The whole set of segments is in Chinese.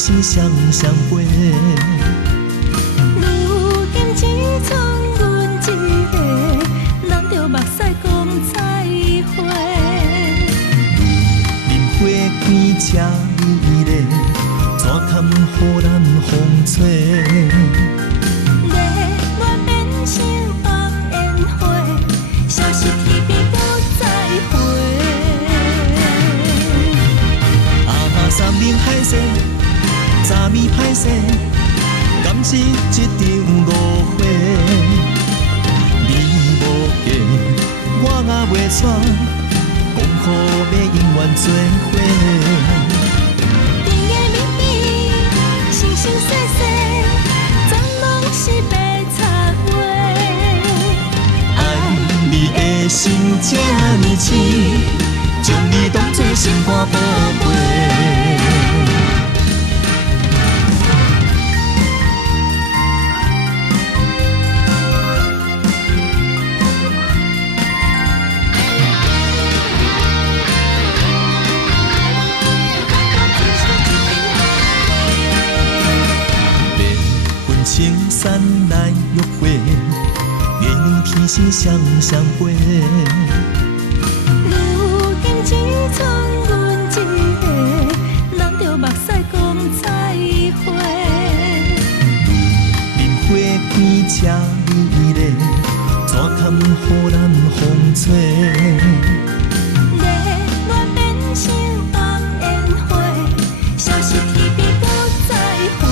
心双双陪。如今只剩阮一个，人着目屎讲再会。如林花开车美丽，怎堪予人风吹？月满变成红烟花，消失天边不再回。山明海誓，早暝歹势，敢是一场误会？你无嫁，我也袂娶，讲好要永远做伙。甜的蜜蜜，生生世世，全拢是白插话。爱你的心这呢深，将你当作心肝宝贝。青山来约会，愿天心双双陪。如今只剩阮一个，人着目屎讲再会。林花开车美丽，怎堪予人风吹？月满变成红烟花，消失天边不再回。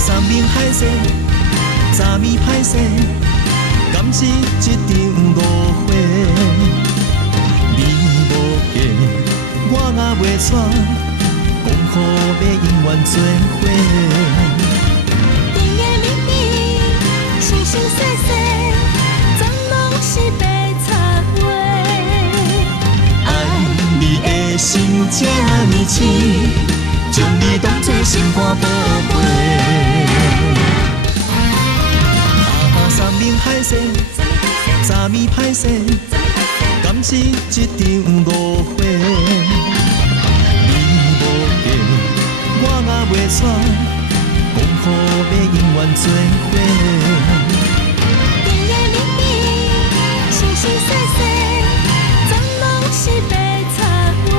山明海誓，早暝歹势，敢是一场误会？你无嫁，我也袂娶，讲好要永远做伙。甜的蜜蜜，生生世世，全拢是白插话。爱你的心这呢深，将你当作心肝宝贝。山明海誓，早暝歹势，敢是一场误会？你无嫁，我也袂娶，讲好要永远做伙。甜的蜜蜜，生生世世，全拢是白插话。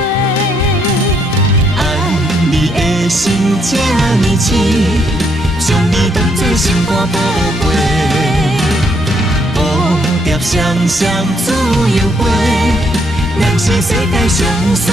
爱你的心这呢深，将你当作心肝宝贝。蝴蝶双双自由飞，咱是世界上所